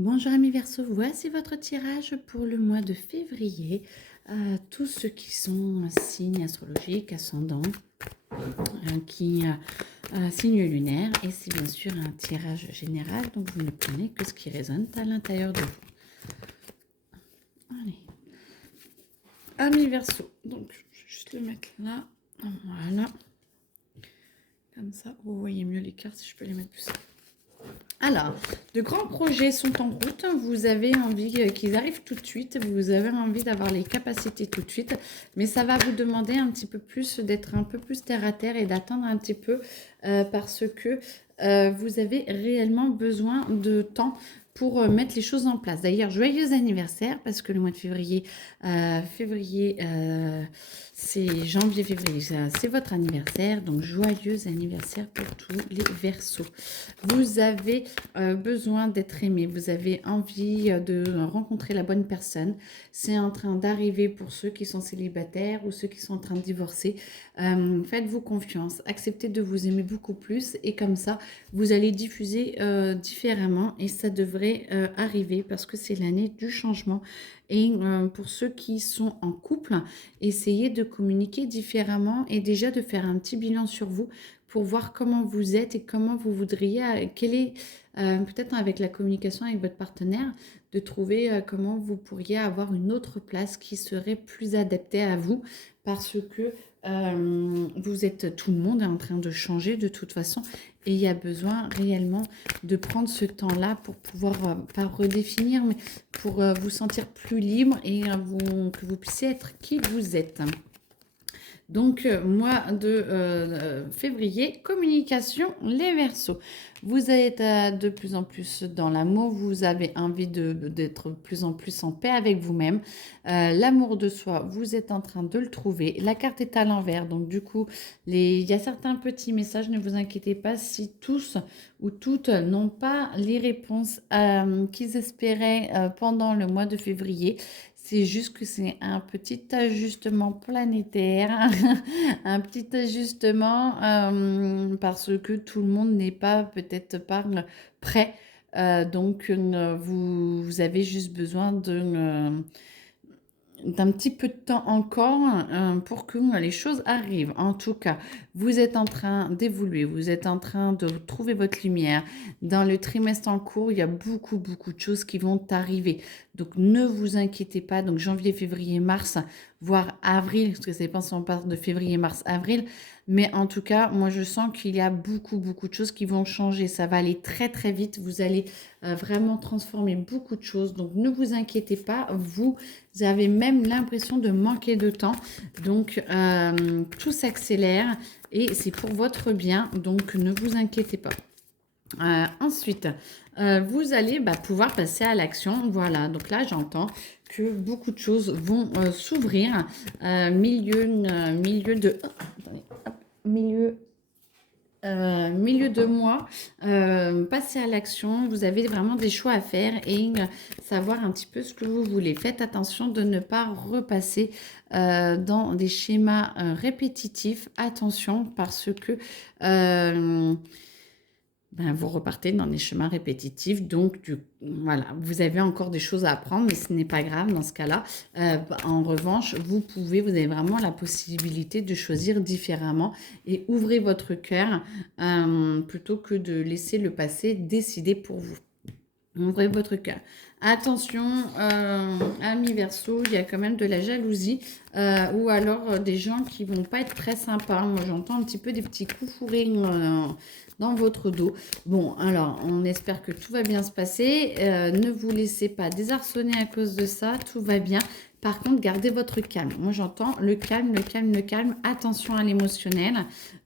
Bonjour amis Verseau, voici votre tirage pour le mois de février. Tous ceux qui sont signes astrologiques, ascendants, signes lunaires. Et c'est bien sûr un tirage général, donc vous ne prenez que ce qui résonne à l'intérieur de vous. Allez. Amis Verseau, donc je vais juste le mettre là. Voilà. Comme ça, vous voyez mieux les cartes si je peux les mettre plus simple. Alors, de grands projets sont en route. Vous avez envie qu'ils arrivent tout de suite. Vous avez envie d'avoir les capacités tout de suite. Mais ça va vous demander un petit peu plus, d'être un peu plus terre à terre et d'attendre un petit peu parce que vous avez réellement besoin de temps pour mettre les choses en place. D'ailleurs, joyeux anniversaire parce que le mois de février, c'est janvier-février, c'est votre anniversaire. Donc, joyeux anniversaire pour tous les Verseaux. Vous avez besoin d'être aimé, vous avez envie de rencontrer la bonne personne. C'est en train d'arriver pour ceux qui sont célibataires ou ceux qui sont en train de divorcer. Faites-vous confiance, acceptez de vous aimer beaucoup plus et comme ça, vous allez diffuser différemment et ça devrait arriver parce que c'est l'année du changement. Et pour ceux qui sont en couple, essayez de communiquer différemment et déjà de faire un petit bilan sur vous pour voir comment vous êtes et comment vous voudriez, quel est peut-être avec la communication avec votre partenaire, de trouver comment vous pourriez avoir une autre place qui serait plus adaptée à vous parce que vous êtes, tout le monde est en train de changer de toute façon et il y a besoin réellement de prendre ce temps-là pour pouvoir, pas redéfinir, mais pour vous sentir plus libre et que vous puissiez être qui vous êtes. Donc, mois de février, communication, les Verseaux. Vous êtes de plus en plus dans l'amour, vous avez envie d'être de plus en plus en paix avec vous-même. L'amour de soi, vous êtes en train de le trouver. La carte est à l'envers, donc du coup, il y a certains petits messages, ne vous inquiétez pas si tous ou toutes n'ont pas les réponses qu'ils espéraient pendant le mois de février. C'est juste que c'est un petit ajustement planétaire, un petit ajustement parce que tout le monde n'est pas peut-être pas prêt. Donc, vous avez juste besoin d'un petit peu de temps encore pour que les choses arrivent. En tout cas, vous êtes en train d'évoluer, vous êtes en train de trouver votre lumière. Dans le trimestre en cours, il y a beaucoup, beaucoup de choses qui vont arriver. Donc, ne vous inquiétez pas. Donc, janvier, février, mars, voire avril, parce que c'est pas si on parle de février, mars, avril. Mais en tout cas, moi, je sens qu'il y a beaucoup, beaucoup de choses qui vont changer. Ça va aller très, très vite. Vous allez vraiment transformer beaucoup de choses. Donc, ne vous inquiétez pas. Vous avez même l'impression de manquer de temps. Donc, tout s'accélère et c'est pour votre bien. Donc, ne vous inquiétez pas. Ensuite, vous allez pouvoir passer à l'action. Voilà, donc là, j'entends que beaucoup de choses vont s'ouvrir. Milieu de... attendez, hop, milieu de mois, passez à l'action, vous avez vraiment des choix à faire et savoir un petit peu ce que vous voulez. Faites attention de ne pas repasser dans des schémas répétitifs. Attention parce que vous repartez dans des chemins répétitifs. Donc, voilà, vous avez encore des choses à apprendre, mais ce n'est pas grave dans ce cas-là. En revanche, vous avez vraiment la possibilité de choisir différemment et ouvrez votre cœur plutôt que de laisser le passé décider pour vous. Ouvrez votre cœur. Attention, amis Verseau, il y a quand même de la jalousie ou alors des gens qui vont pas être très sympas. Moi, j'entends un petit peu des petits coups fourrés dans votre dos. Bon, alors, on espère que tout va bien se passer. Ne vous laissez pas désarçonner à cause de ça. Tout va bien. Par contre, gardez votre calme. Moi, j'entends le calme, le calme, le calme. Attention à l'émotionnel.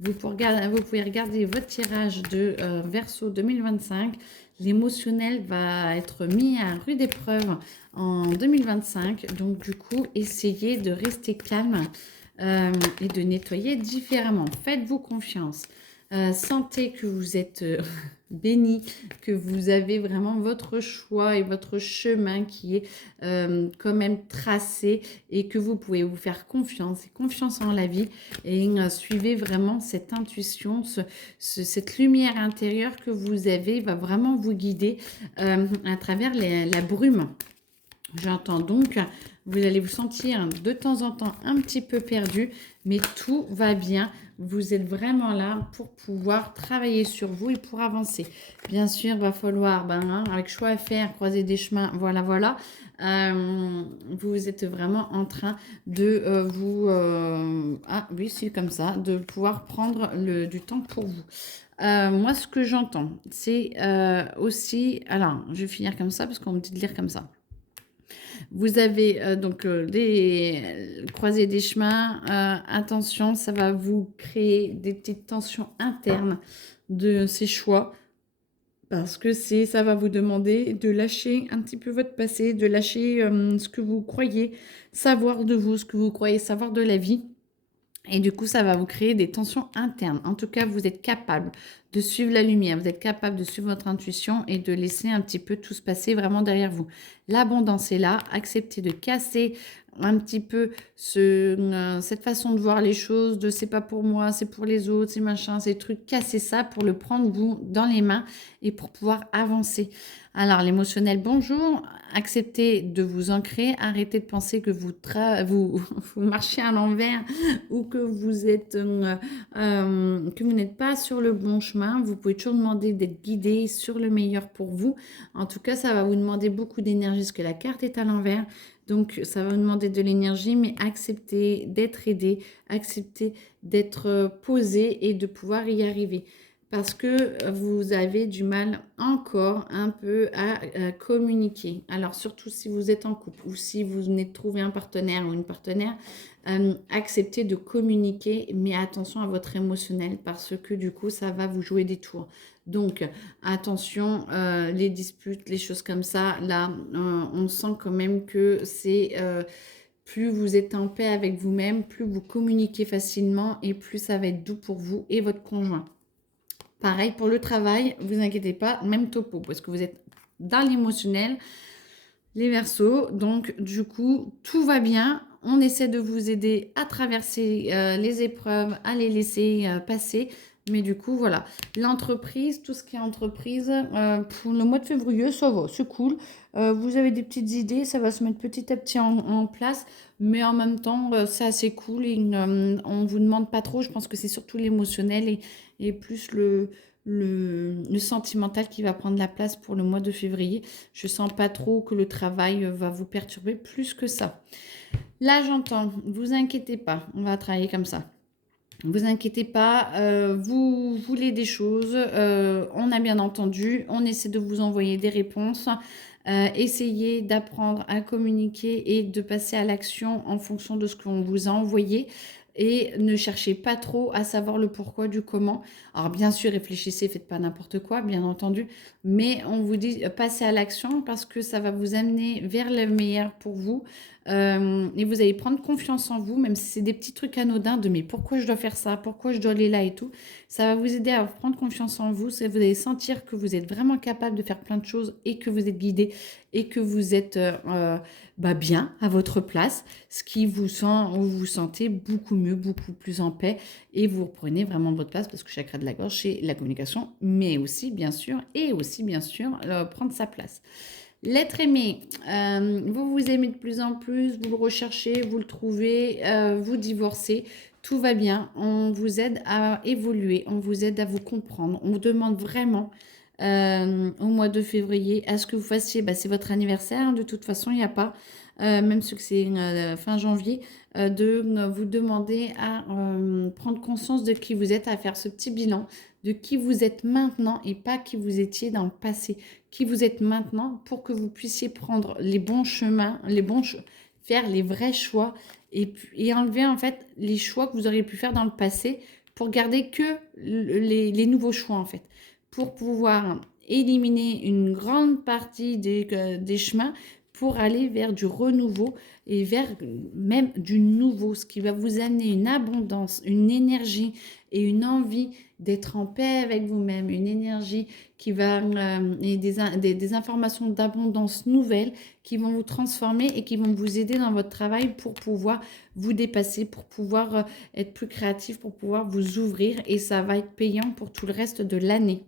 Vous pouvez regarder votre tirage de Verseau 2025. L'émotionnel va être mis à rude épreuve en 2025. Donc, du coup, essayez de rester calme et de nettoyer différemment. Faites-vous confiance. Sentez que vous êtes béni, que vous avez vraiment votre choix et votre chemin qui est quand même tracé et que vous pouvez vous faire confiance et confiance en la vie et suivez vraiment cette intuition, cette lumière intérieure que vous avez va vraiment vous guider à travers la brume. J'entends donc, vous allez vous sentir de temps en temps un petit peu perdu, mais tout va bien. Vous êtes vraiment là pour pouvoir travailler sur vous et pour avancer. Bien sûr, il va falloir, avec choix à faire, croiser des chemins, voilà, voilà. Vous êtes vraiment en train de ah oui, c'est comme ça, de pouvoir prendre du temps pour vous. Moi, ce que j'entends, c'est aussi... Alors, je vais finir comme ça parce qu'on me dit de lire comme ça. Vous avez donc des croisées des chemins. Attention, ça va vous créer des petites tensions internes de ces choix. Parce que ça va vous demander de lâcher un petit peu votre passé, de lâcher ce que vous croyez savoir de vous, ce que vous croyez savoir de la vie. Et du coup, ça va vous créer des tensions internes. En tout cas, vous êtes capable de suivre la lumière, vous êtes capable de suivre votre intuition et de laisser un petit peu tout se passer vraiment derrière vous. L'abondance est là. Acceptez de casser un petit peu cette façon de voir les choses, de c'est pas pour moi, c'est pour les autres, c'est machin, ces trucs. Cassez ça pour le prendre vous dans les mains et pour pouvoir avancer. Alors, l'émotionnel, bonjour. Acceptez de vous ancrer. Arrêtez de penser que vous marchez à l'envers ou que vous êtes que vous n'êtes pas sur le bon chemin. Vous pouvez toujours demander d'être guidé sur le meilleur pour vous. En tout cas, ça va vous demander beaucoup d'énergie parce que la carte est à l'envers. Donc, ça va vous demander de l'énergie, mais acceptez d'être aidé, acceptez d'être posé et de pouvoir y arriver. Parce que vous avez du mal encore un peu à communiquer. Alors, surtout si vous êtes en couple ou si vous venez de trouver un partenaire ou une partenaire, acceptez de communiquer, mais attention à votre émotionnel parce que du coup, ça va vous jouer des tours. Donc, attention, les disputes, les choses comme ça, là, on sent quand même que c'est... plus vous êtes en paix avec vous-même, plus vous communiquez facilement et plus ça va être doux pour vous et votre conjoint. Pareil pour le travail, vous inquiétez pas, même topo, parce que vous êtes dans l'émotionnel, les Verseaux. Donc, du coup, tout va bien. On essaie de vous aider à traverser les épreuves, à les laisser passer. Mais du coup, voilà, l'entreprise, tout ce qui est entreprise, pour le mois de février, ça va, c'est cool. Vous avez des petites idées, ça va se mettre petit à petit en place. Mais en même temps, c'est assez cool. Et, on ne vous demande pas trop. Je pense que c'est surtout l'émotionnel et plus le sentimental qui va prendre la place pour le mois de février. Je sens pas trop que le travail va vous perturber plus que ça. Là, j'entends, vous inquiétez pas, on va travailler comme ça. Vous inquiétez pas, vous voulez des choses, on a bien entendu, on essaie de vous envoyer des réponses. Essayez d'apprendre à communiquer et de passer à l'action en fonction de ce qu'on vous a envoyé. Et ne cherchez pas trop à savoir le pourquoi du comment. Alors bien sûr, réfléchissez, faites pas n'importe quoi, bien entendu. Mais on vous dit passez à l'action parce que ça va vous amener vers le meilleur pour vous. Et vous allez prendre confiance en vous, même si c'est des petits trucs anodins de mais pourquoi je dois faire ça, pourquoi je dois aller là et tout. Ça va vous aider à prendre confiance en vous. Vous allez sentir que vous êtes vraiment capable de faire plein de choses et que vous êtes guidé et que vous êtes bien à votre place, ce qui vous vous sentez beaucoup mieux, beaucoup plus en paix et vous reprenez vraiment votre place parce que chakra de la gorge, c'est la communication, mais aussi bien sûr, prendre sa place. L'être aimé, vous vous aimez de plus en plus, vous le recherchez, vous le trouvez, vous divorcez, tout va bien, on vous aide à évoluer, on vous aide à vous comprendre, on vous demande vraiment au mois de février à ce que vous fassiez, c'est votre anniversaire, hein, de toute façon il n'y a pas, même si c'est fin janvier, de vous demander à prendre conscience de qui vous êtes, à faire ce petit bilan de qui vous êtes maintenant et pas qui vous étiez dans le passé, qui vous êtes maintenant pour que vous puissiez prendre les bons chemins, faire les vrais choix et enlever en fait les choix que vous auriez pu faire dans le passé pour garder que les nouveaux choix en fait, pour pouvoir éliminer une grande partie des chemins pour aller vers du renouveau et vers même du nouveau, ce qui va vous amener une abondance, une énergie et une envie d'être en paix avec vous-même, une énergie qui va et des informations d'abondance nouvelles qui vont vous transformer et qui vont vous aider dans votre travail pour pouvoir vous dépasser, pour pouvoir être plus créatif, pour pouvoir vous ouvrir et ça va être payant pour tout le reste de l'année.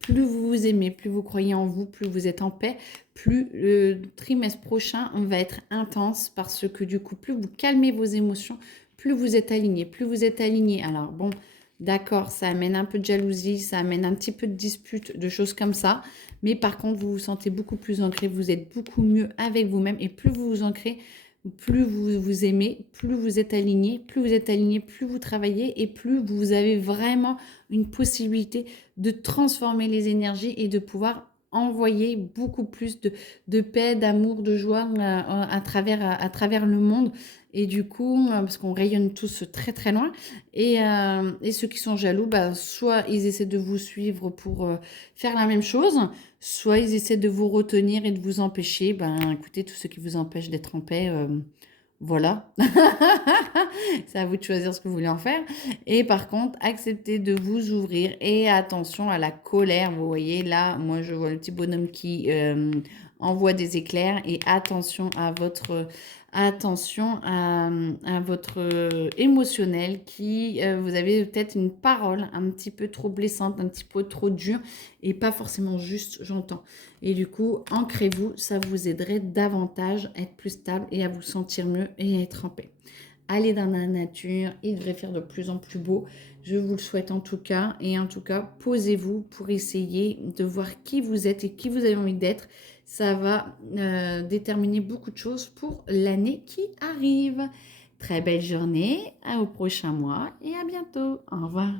Plus vous vous aimez, plus vous croyez en vous, plus vous êtes en paix, plus le trimestre prochain va être intense parce que du coup, plus vous calmez vos émotions, plus vous êtes aligné. Plus vous êtes aligné, alors bon, d'accord, ça amène un peu de jalousie, ça amène un petit peu de dispute, de choses comme ça. Mais par contre, vous vous sentez beaucoup plus ancré, vous êtes beaucoup mieux avec vous-même. Et plus vous vous ancrez, plus vous vous aimez, plus vous êtes aligné, plus vous travaillez et plus vous avez vraiment une possibilité de transformer les énergies et de pouvoir envoyer beaucoup plus de paix, d'amour, de joie à travers le monde. Et du coup, parce qu'on rayonne tous très très loin. Et ceux qui sont jaloux, bah, soit ils essaient de vous suivre pour faire la même chose, soit ils essaient de vous retenir et de vous empêcher. Ben, écoutez, tous ceux qui vous empêchent d'être en paix, voilà. C'est à vous de choisir ce que vous voulez en faire. Et par contre, acceptez de vous ouvrir et attention à la colère. Vous voyez là, moi je vois le petit bonhomme qui envoie des éclairs et attention à votre émotionnel qui, vous avez peut-être une parole un petit peu trop blessante, un petit peu trop dure et pas forcément juste, j'entends. Et du coup, ancrez-vous, ça vous aiderait davantage à être plus stable et à vous sentir mieux et à être en paix. Allez dans la nature, il devrait faire de plus en plus beau. Je vous le souhaite en tout cas. Et en tout cas, posez-vous pour essayer de voir qui vous êtes et qui vous avez envie d'être. Ça va déterminer beaucoup de choses pour l'année qui arrive. Très belle journée, au prochain mois et à bientôt. Au revoir.